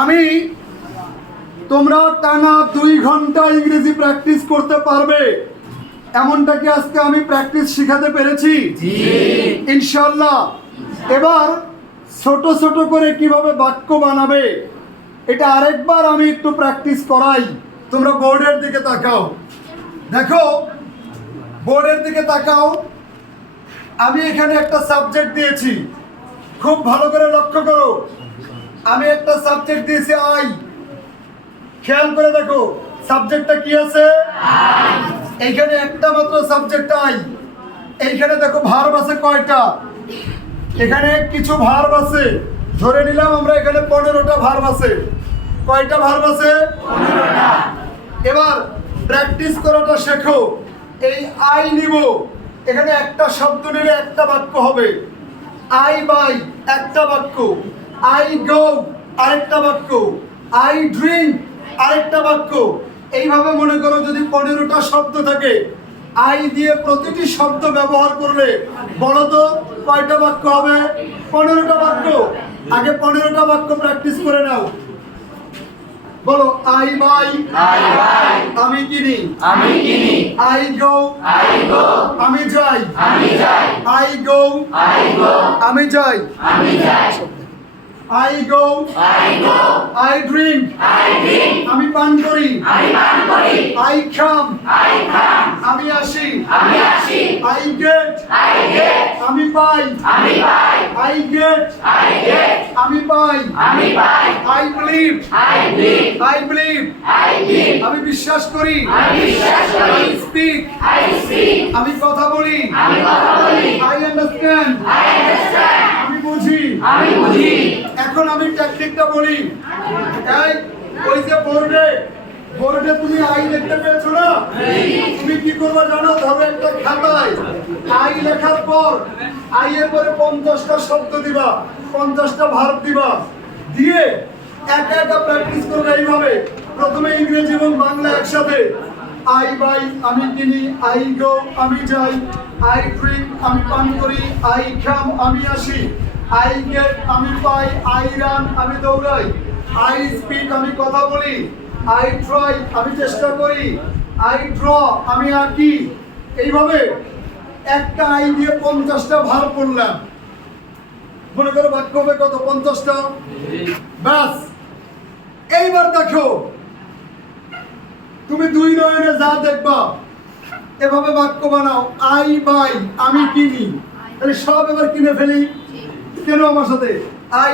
আমি তোমরা টানা দুই ঘণ্টা ইংরেজি প্র্যাকটিস করতে পারবে। এমনটা কি আজকে আমি প্র্যাকটিস শিখাতে পেরেছি? ইনশাল্লাহ এবার ছোট ছোট করে কীভাবে বাক্য বানাবে এটা আরেকবার আমি একটু প্র্যাকটিস করাই। তোমরা বোর্ডের দিকে তাকাও। দেখো বোর্ডের দিকে তাকাও। আমি এখানে একটা সাবজেক্ট দিয়েছি। খুব ভালো করে লক্ষ্য করো। আমি একটা সাবজেক্ট দিয়েছি আই খেয়াল করে দেখো সাবজেক্টটা কি আছে? এইখানে একটা মাত্র সাবজেক্ট আই এইখানে দেখো ভার্ব আছে কয়টা? এখানে কিছু ভার্ব আছে। ধরে নিলাম আমরা এখানে পনেরোটা ভার্ব আছে। কয়টা ভার্ব আছে? এবার প্র্যাকটিস করাটা শেখো। এই আই নিব। এখানে একটা শব্দ নিলে একটা বাক্য হবে। আই বাই একটা বাক্য। আই গো আরেকটা বাক্য। আই ড্রিঙ্ক আরেকটা বাক্য। এইভাবে মনে করো যদি পনেরোটা শব্দ থাকে আই দিয়ে প্রতিটি শব্দ ব্যবহার করলে বলো তো কয়টা বাক্য হবে? পনেরোটা বাক্য। আগে পনেরোটা বাক্য প্র্যাকটিস করে নাও। বলো আই বাই আমি কিনি। আমি কিনি। আই গো আই গো আমি যাই। আমি যাই। আই গো আই গো আমি যাই। আমি যাই। I go I go I drink I drink আমি পান করি। আমি পান করি। আই খাম আই খাম আমি আসি। আমি আসি। আই গেট আই গেট আমি পাই। আমি পাই। আই গেট আই গেট আমি পাই। আমি পাই। I believe I believe I believe I believe আমি বিশ্বাস করি। আমি বিশ্বাস করি। আই স্পিক আই স্পিক আমি কথা বলি। আমি কথা বলি। আই আন্ডারস্ট্যান্ড আই আন্ডারস্ট্যান্ড আমি বুঝি আমি বুঝি এখন আমি টেকনিকটা বলি। এই, ওই যে বোর্ডে বোর্ডে তুমি আই লিখতে পেয়েছ না? তুমি কি করবে জানো? ধরো একটা খাতায়, আই লেখার পর আই এর পরে পঞ্চাশটা শব্দ দিবা, পঞ্চাশটা ভার্ব দিবা। দিয়ে একা একা প্র্যাকটিস করবে এইভাবে। প্রথমে ইংরেজি এবং বাংলা একসাথে। আই বাই, আমি কিনি, আই গো, আমি যাই। আই ড্রিঙ্ক, আমি পান করি, আই খাম, আমি আসি। আই গেট, আমি পাই, আই রান, আমি দৌড়াই। আই স্পিক আমি কথা বলি। আই ট্রাই, আমি চেষ্টা করি। আই ড্র, আমি আঁকি। এইভাবে একটা আই দিয়ে পঞ্চাশটা ভার করলাম। মনে করো বাক্য হবে কত? পঞ্চাশটা? ব্যাস। এইবার দেখো। তুমি দুই নয়নে যা দেখবা, এভাবে বাক্য বানাও। আই বাই, আমি কিনি। তাহলে সব এবার কিনে ফেলি। কেন আমার সাথে? I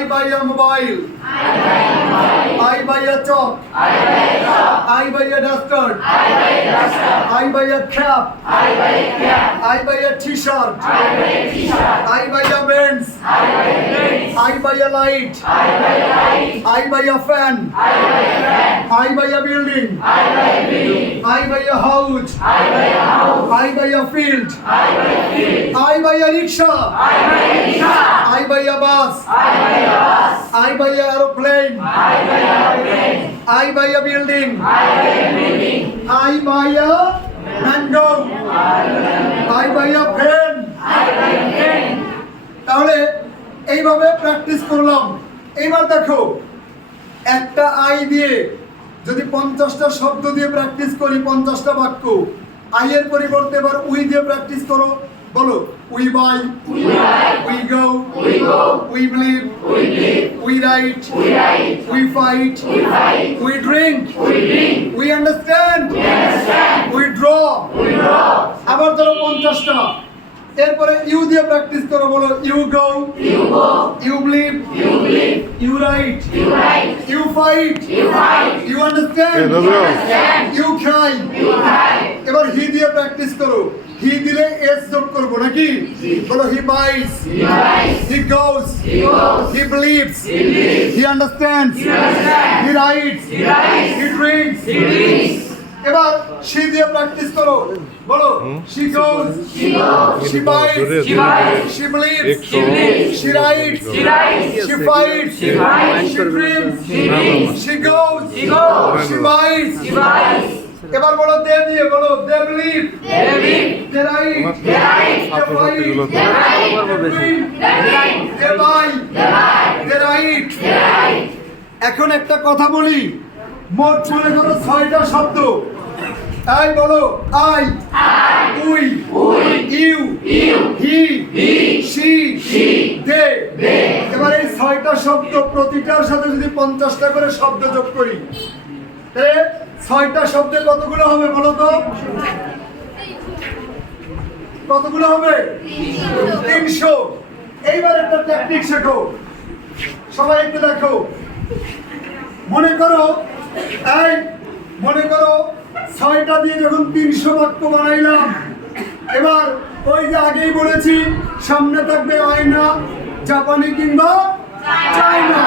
buy I buy a chalk. I buy a chalk. I buy a duster. I buy a duster. I buy a cap. I buy a cap. I buy a t-shirt. I buy a t-shirt. I buy a Benz. I buy a Benz. I buy a light. I buy a light. I buy a fan. I buy a fan. I buy a building. I buy a building. I buy a house. I buy a house. I buy a field. I buy a field. I buy a rickshaw. I buy a rickshaw. I buy a bus. I buy a bus. I buy a aeroplane. I buy a building. I buy a mango. I buy a. তাহলে এইভাবে practice করলাম এইবার দেখো, একটা I দিয়ে যদি পঞ্চাশটা শব্দ দিয়ে প্র্যাকটিস করি, পঞ্চাশটা বাক্য আই এর পরিবর্তে এবার উই দিয়ে প্র্যাকটিস করো বলো we buy we go we go we believe we write we fight, we fight we drink, we drink we understand, we understand we draw. We draw আবার ধরো পঞ্চাশটা। এরপরে ইউ দিয়ে প্র্যাকটিস করো বলো you go you go you believe you believe you write you write you fight you fight you understand understand you cry you cry এবার he দিয়ে practice করো। হি দিলে এস যোগ করবো নাকি বলো he buys he write he goes he goes he believes he believes he understands he understand he writes he writes he drinks he drinks এবার she দিয়ে প্র্যাকটিস করো বলো she goes she goes she buys she buys she believes she believes she writes she writes she fights She fights. She drinks she drinks she goes she goes she buys she buys এবার বলো they দিয়ে বলো they believe they believe they write they write they fight write they drink they drink they buy they buy they write they write এখন একটা কথা বলি। মোট মনে করো ছয়টা শব্দ। তাই বলো I we you he she they. এবার এই ছয়টা শব্দ প্রতিটার সাথে যদি পঞ্চাশটা করে শব্দ যোগ করি তাহলে ছয়টা শব্দে কতগুলো হবে বলো তো? কতগুলো হবে? তিনশো। এইবার একটা টেকনিক শেখো। সবাই একটু দেখো। মনে করো, এই, মনে করো, ছয়টা দিয়ে যখন তিনশো বাক্য বানাইলাম, এবার ওই যে আগেই বলেছি, সামনে থাকবে আয়না, জাপানি কিংবা চায়না।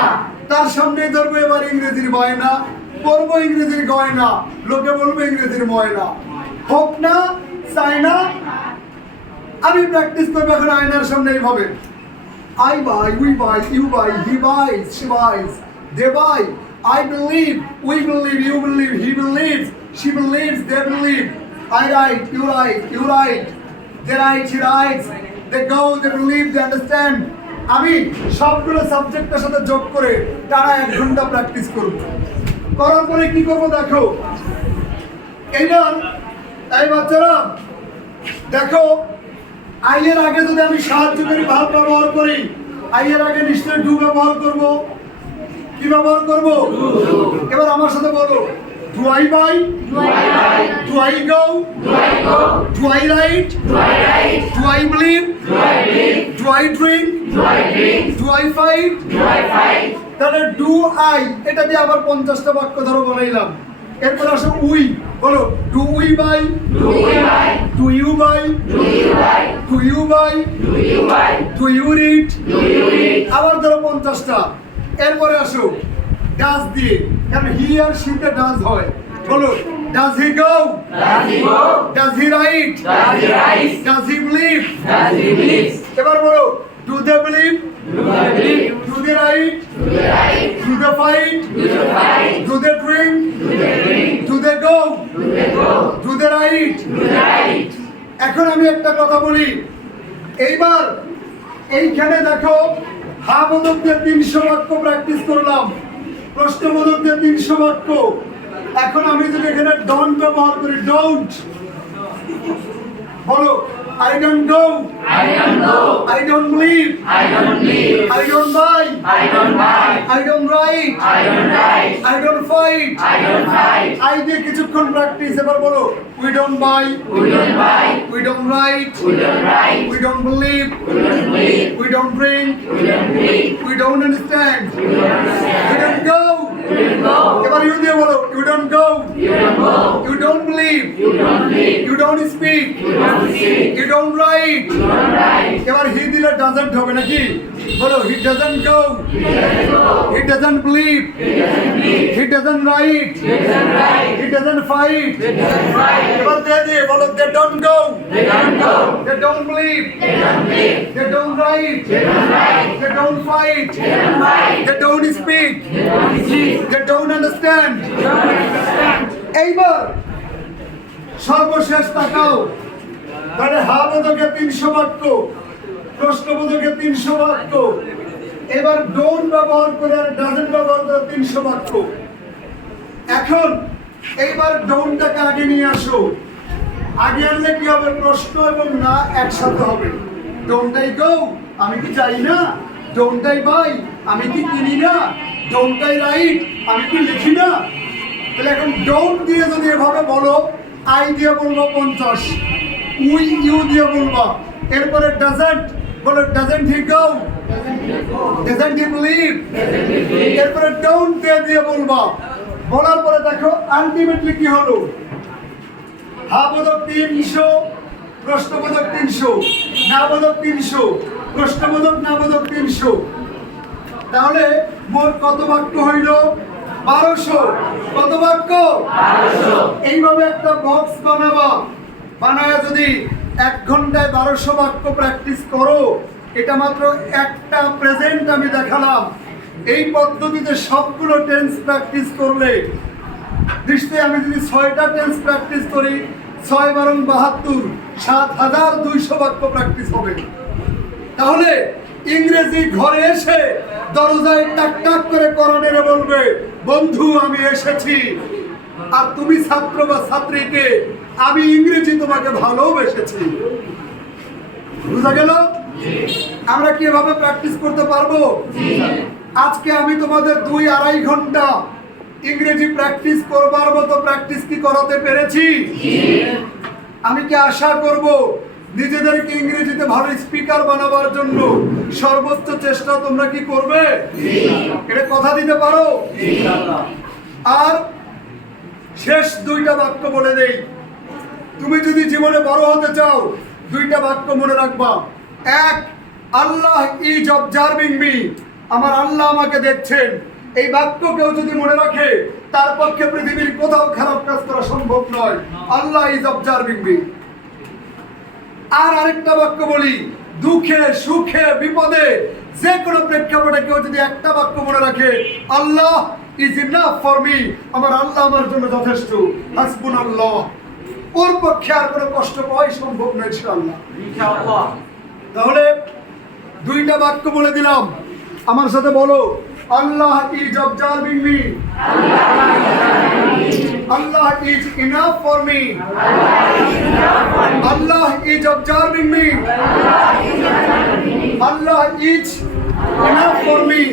তার সামনে ধরবো এবার ইংরেজির বায়না। বলব ইংরেজির গয়না, লোকে বলব ইংরেজির ময়না। হোক না, চাই না, আমি প্র্যাকটিস করব এখন আয়নার সামনে এইভাবে। I buy, we buy, you buy, he buy she buy, they buy, I believe, we believe, you believe, he believe she believe, they believe. I write, you write you write. They write he write. They go, they believe, they understand. আমি সবগুলো সাবজেক্টের সাথে যোগ করে তারা এক ঘণ্টা practice করব। করার পরে কি করব দেখো? এইবার এই বাচ্চারা, দেখো আইয়ের আগে যদি আমি সাহায্য করি ভাব ব্যবহার করি আইয়ের আগে নিশ্চয়ই ডু ব্যবহার করব। কি ব্যবহার করব? এবার আমার সাথে বলো do I buy do I go write do I believe do I drink fight তাহলে ডু আই এটা দিয়ে আবার পঞ্চাশটা বাক্য ধরো বানাইলাম। এরপর আসো উই বলো do we buy do you buy do you buy do you read আবার ধরো পঞ্চাশটা। এরপরে আসো ডাস দিয়ে। কারণ হি আর শীতে ডাস হয়। বলো does he go does he write does he believe এবার বলো do they believe do they write do they fight do they drink do they go do they write এখন আমি একটা কথা বলি। এইবার এইখানে দেখো হা বোধক দিয়ে তিনশো বাক্য প্র্যাকটিস করলাম। প্রশ্ন দিয়ে তিনশো বাক্য। এখন আমি যদি এখানে ডন ব্যবহার করি ডোন্ট বলো। I don't go I don't believe I don't buy I don't write I don't fight I দিয়ে কিছুক্ষণ প্র্যাকটিস এবার বলো we don't buy we don't write we don't believe we don't drink we don't understand we don't go এবার you দিয়ে বলো you don't go you don't believe you don't speak you don't write এবার হি দিলে doesn't হবে নাকি বলো he doesn't go he doesn't believe he doesn't write he doesn't fight এবার they দিয়ে বলো they don't go they don't believe they don't write they don't fight they don't speak they don't understand এইবার সর্বশেষ তাকাও তাহলে হা বোধকে তিনশো বাক্য প্রশ্নবোধকে তিনশো বাক্য এবার ডোন ব্যবহার করে আর ডাজেন্ট ব্যবহার করে তিনশো বাক্য এখন এইবার ডোনটাকে আগে নিয়ে আসো। আগে আনলে কি হবে? প্রশ্ন এবং না একসাথে হবে। ডোনটাই গো আমি কি চাই না? ডোনটাই বাই আমি কি কিনি না? ডোনটাই রাইট, আমি কি লিখি না? তাহলে এখন ডোন দিয়ে যদি এভাবে বলো, আই দিয়ে বলব পঞ্চাশ, উই, ইউ দিয়ে বলবা। এরপরে ডাজেন্ট বলো doesn't he go doesn't he believe এরপরে ডোন্ট দিয়ে দিয়ে বলবা। বলার পরে দেখো আলটিমেটলি কি হলো? হা বোধক তিনশো প্রশ্নবোধক তিনশো না বোধক তিনশো প্রশ্নবোধক না বোধক তিনশো। তাহলে মোট কত বাক্য হইল? বারোশো। কত বাক্য? এইভাবে একটা বক্স বানাবা। বানায় যদি এক ঘন্টায় বারোশো বাক্য প্র্যাকটিস করো। এটা মাত্র একটা প্রেজেন্ট আমি দেখালাম। এই পদ্ধতিতে সবগুলো টেন্স প্র্যাকটিস করলে, নিশ্চয়ই আমি যদি ছয়টা টেন্স প্র্যাকটিস করি, ছয় বারং বাহাত্তর, সাত হাজার দুইশো বাক্য প্র্যাকটিস হবে। তাহলে ইংরেজি ঘরে এসে দরজায় টাক টাক করে করণেরে বলবে, বন্ধু, আমি এসেছি। আর তুমি ছাত্র বা ছাত্রীকে আমি ইংরেজি তোমাকে ভালোবেসেছি। বুঝা গেল? আমরা কি এভাবে প্র্যাকটিস করতে পারব? আজকে আমি তোমাদের দুই আড়াই ঘণ্টা ইংরেজি প্র্যাকটিস করবার মতো প্র্যাকটিস কি করাতে পেরেছি? আমি কি আশা করব নিজেদেরকে ইংরেজিতে ভালো স্পিকার বানাবার জন্য সর্বোচ্চ চেষ্টা তোমরা কি করবে? এটা কথা দিতে পারো? আর শেষ দুইটা বাক্য বলে দেই। তুমি যদি জীবনে বড় হতে চাও, দুইটা বাক্য মনে রাখবা। এক, আল্লাহ ইজ মি। আমার আল্লাহ আমাকে দেখছেন। এই বাক্য কেউ যদি মনে রাখে, তার পক্ষে পৃথিবীর কোথাও খারাপ কাজ করা সম্ভব নয়। Allah is observing me. আর আরেকটা বাক্য বলি, দুঃখে, সুখে, বিপদে, যে কোনো প্রেক্ষাপটে কেউ যদি একটা বাক্য মনে রাখে, Allah is enough for me আমার আল্লাহ আমার জন্য যথেষ্ট। হাসবুন আল্লাহ ওর পক্ষে আর কোনো কষ্ট পাওয়াই সম্ভব নয় ইনশাআল্লাহ। তাহলে দুইটা বাক্য বলে দিলাম। আমার সাথে বলো Allah is observing me Allah is enough for me Allah is observing me Allah is enough for me